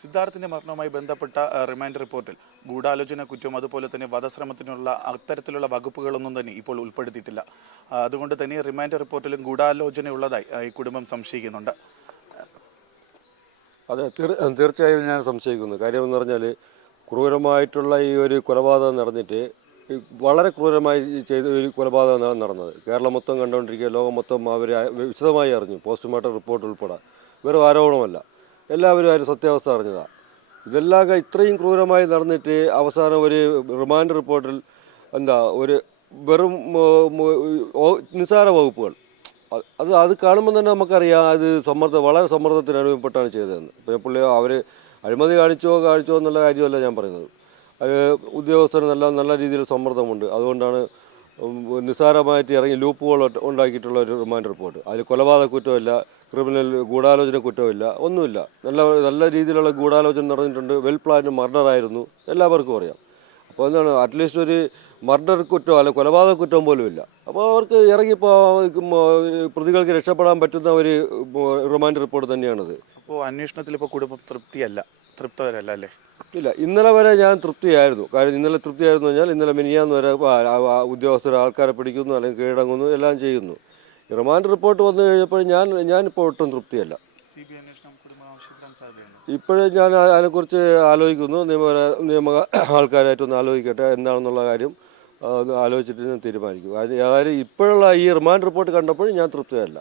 സിദ്ധാർത്ഥിന്റെ മരണവുമായി ബന്ധപ്പെട്ട റിമാൻഡ് റിപ്പോർട്ടിൽ ഗൂഢാലോചന കുറ്റവും അതുപോലെ തന്നെ വധശ്രമത്തിനുള്ള അത്തരത്തിലുള്ള വകുപ്പുകളൊന്നും തന്നെ ഇപ്പോൾ ഉൾപ്പെടുത്തിയിട്ടില്ല. അതുകൊണ്ട് തന്നെ റിമാൻഡ് റിപ്പോർട്ടിലും ഗൂഢാലോചന ഉള്ളതായി ഈ കുടുംബം സംശയിക്കുന്നുണ്ട്. അതെ, തീർച്ചയായും ഞാൻ സംശയിക്കുന്നു. കാര്യമെന്ന് പറഞ്ഞാൽ ക്രൂരമായിട്ടുള്ള ഈ ഒരു കൊലപാതകം നടന്നിട്ട് വളരെ ക്രൂരമായി ചെയ്ത ഒരു കൊലപാതകമാണ് നടന്നത്. കേരളം മൊത്തം കണ്ടുകൊണ്ടിരിക്കുക, ലോകം മൊത്തം അവർ വിശദമായി അറിഞ്ഞു. പോസ്റ്റ്മോർട്ടം റിപ്പോർട്ട് ഉൾപ്പെടെ വെറും ആരോപണമല്ല, എല്ലാവരും അതിന് സത്യാവസ്ഥ അറിഞ്ഞതാണ്. ഇതെല്ലാം ഇത്രയും ക്രൂരമായി നടന്നിട്ട് അവസാനം ഒരു റിമാൻഡ് റിപ്പോർട്ടിൽ ഒരു വെറും നിസ്സാര വകുപ്പുകൾ, അത് കാണുമ്പോൾ തന്നെ നമുക്കറിയാം അത് വളരെ സമ്മർദ്ദത്തിന് അനുഭവപ്പെട്ടാണ് ചെയ്തതെന്ന്. ഇപ്പോൾ പുള്ളി അവർ അഴിമതി കാണിച്ചോ എന്നുള്ള കാര്യമല്ല ഞാൻ പറയുന്നത്. അത് ഉദ്യോഗസ്ഥന് നല്ല രീതിയിൽ സമ്മർദ്ദമുണ്ട്. അതുകൊണ്ടാണ് നിസ്സാരമായിട്ട് ഇറങ്ങി ലൂപ്പുകൾ ഉണ്ടാക്കിയിട്ടുള്ള ഒരു റിമാൻഡ് റിപ്പോർട്ട്. അതിൽ കൊലപാതക കുറ്റമില്ല, ക്രിമിനൽ ഗൂഢാലോചന കുറ്റമില്ല, ഒന്നുമില്ല. നല്ല രീതിയിലുള്ള ഗൂഢാലോചന നടന്നിട്ടുണ്ട്. വെൽ പ്ലാൻഡ് മർഡറായിരുന്നു, എല്ലാവർക്കും അറിയാം. അപ്പോൾ അറ്റ്ലീസ്റ്റ് ഒരു മർഡർ കുറ്റം അല്ല കൊലപാതക കുറ്റം പോലും ഇല്ല. അപ്പോൾ അവർക്ക് ഇറങ്ങിപ്പോൾ പ്രതികൾക്ക് രക്ഷപ്പെടാൻ പറ്റുന്ന ഒരു റിമാൻഡ് റിപ്പോർട്ട് തന്നെയാണിത്. അപ്പോൾ അന്വേഷണത്തിൽ ഇപ്പോൾ കുടുംബം തൃപ്തരല്ല അല്ലേ? ഇല്ല, ഇന്നലെ വരെ ഞാൻ തൃപ്തിയായിരുന്നു. കാര്യം ഇന്നലെ തൃപ്തിയായിരുന്നു പറഞ്ഞാൽ ഇന്നലെ മിനിയാന്ന് വരെ ഉദ്യോഗസ്ഥർ ആൾക്കാരെ പിടിക്കുന്നു അല്ലെങ്കിൽ കീഴടങ്ങുന്നു എല്ലാം ചെയ്യുന്നു. റിമാൻഡ് റിപ്പോർട്ട് വന്നു കഴിഞ്ഞപ്പോൾ ഞാനിപ്പോൾ ഒട്ടും തൃപ്തിയല്ല. ഇപ്പോഴും ഞാൻ അതിനെക്കുറിച്ച് ആലോചിക്കുന്നു. നിയമ ആൾക്കാരായിട്ടൊന്ന് ആലോചിക്കട്ടെ എന്താണെന്നുള്ള കാര്യം ആലോചിച്ചിട്ട് ഞാൻ തീരുമാനിക്കും. അതായത് ഇപ്പോഴുള്ള ഈ റിമാൻഡ് റിപ്പോർട്ട് കണ്ടപ്പോൾ ഞാൻ തൃപ്തിയല്ല.